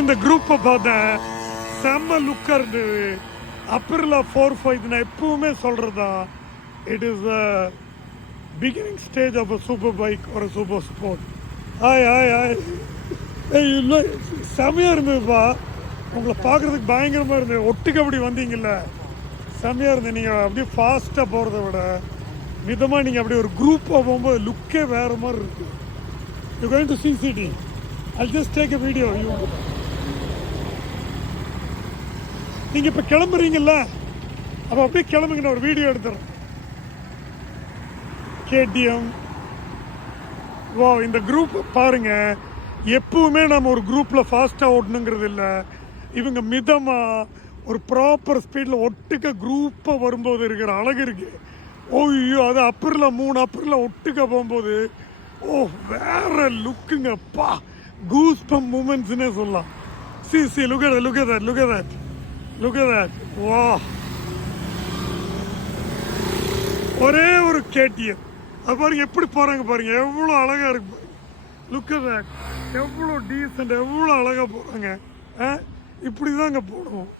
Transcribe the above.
இந்த குரூப்பை பார்த்தேன், செம்ம லுக்கா இருந்தது. அப்ரிலா 4-5 நான் எப்பவுமே சொல்றதா, it is beginning stage of a super bike ஒரு super sport. Hi hi hi. இல்லை செம்மையாக இருந்ததுப்பா, உங்களை பார்க்குறதுக்கு பயங்கரமாக இருந்தது. ஒட்டுக்கு அப்படி வந்தீங்கல்ல, செம்மையாக இருந்தது. நீங்கள் அப்படியே ஃபாஸ்ட்டாக போகிறத விட மிதமாக நீங்கள் அப்படியே ஒரு குரூப்பாக போகும்போது லுக்கே வேறு மாதிரி இருக்குது. You going to CCT. I'll just take a video. நீங்கள் இப்போ கிளம்புறீங்கல்ல, அப்போ அப்படியே கிளம்புங்க, நான் ஒரு வீடியோ எடுத்துறேன். KTM வா, இந்த குரூப் பாருங்க. எப்பவுமே நம்ம ஒரு குரூப்பில் ஃபாஸ்ட்டாக ஓட்டணுங்கிறது இல்லை. இவங்க மிதமாக ஒரு ப்ராப்பர் ஸ்பீடில் ஒட்டுக்க குரூப்பாக வரும்போது இருக்கிற அழகு இருக்கு. ஓய்யோ, அது அப்ரில் 3 அப்ரில் ஒட்டுக்க போகும்போது ஓ வேற லுக்குங்கப்பா. கூஸ் பம்ப் மூமெண்ட்ஸ்னே சொல்லலாம். C look at that. வா, ஒரே ஒரு KTM. அது பாருங்க எப்படி போறாங்க பாருங்க, எவ்வளோ அழகா இருக்கு பாருங்க. லுக் at that, எவ்வளோ டீசென்ட், எவ்வளோ அழகா போறாங்க. இப்படிதாங்க போடுவோம்.